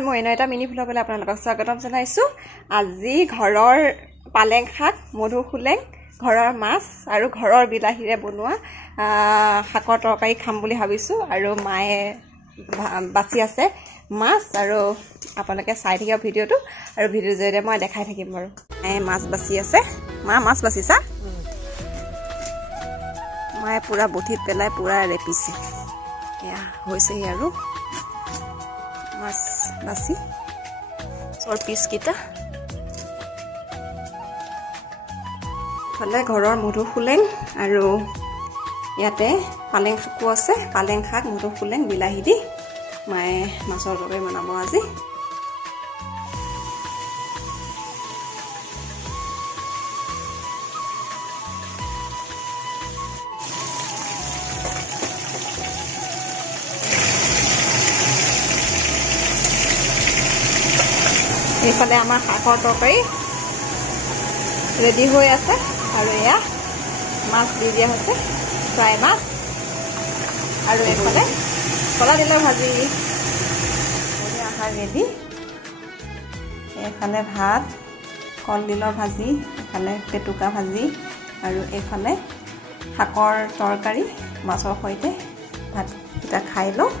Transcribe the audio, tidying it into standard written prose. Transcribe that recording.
everyone মই এটা mini ভ্লগলৈ আপোনালোকক স্বাগতম জনাইছো আজি ঘৰৰ পালেং শাক মধুসোলেং ঘৰৰ মাছ আৰু ঘৰৰ বিলাহীৰে বনোৱা শাকৰ তৰকাৰী খাম বুলি ভাবিছো আৰু মায়ে বাছি আছে মাছ আৰু আপোনালোকে চাই থাকিব ভিডিওটো আৰু ভিডিও জৰিয়তে মই দেখাই থাকিম বাৰু মায়ে মাছ বাছি আছে মা মাছ বাছিছা মায়ে পুৰা বঠিত পেলাই পুৰা ৰেপিছে এয়া হৈছে আৰু মাছ বাছি চৰ পিস কিটা ফলে ঘৰৰ মধুসোলেং আৰু ইয়াতে পালেং শাকো আছে পালেং শাক মধুসোলেং বিলাহী দি মায়ে মাছৰ তৰকাৰী বনাব আজি এইফালে আমাৰ শাকৰ তৰকাৰী ৰেডি হৈ আছে আৰু এয়া মাছ দি দিয়া হৈছে ফ্ৰাই মাছ আৰু এইফালে কলা দিলৰ ভাজি আহাৰ ৰেডি এইফালে ভাত কলডিলৰ ভাজি এইফালে পেটুকা ভাজি আৰু এইফালে শাকৰ তৰকাৰী মাছৰ সৈতে ভাতকেইটা খাই লওঁ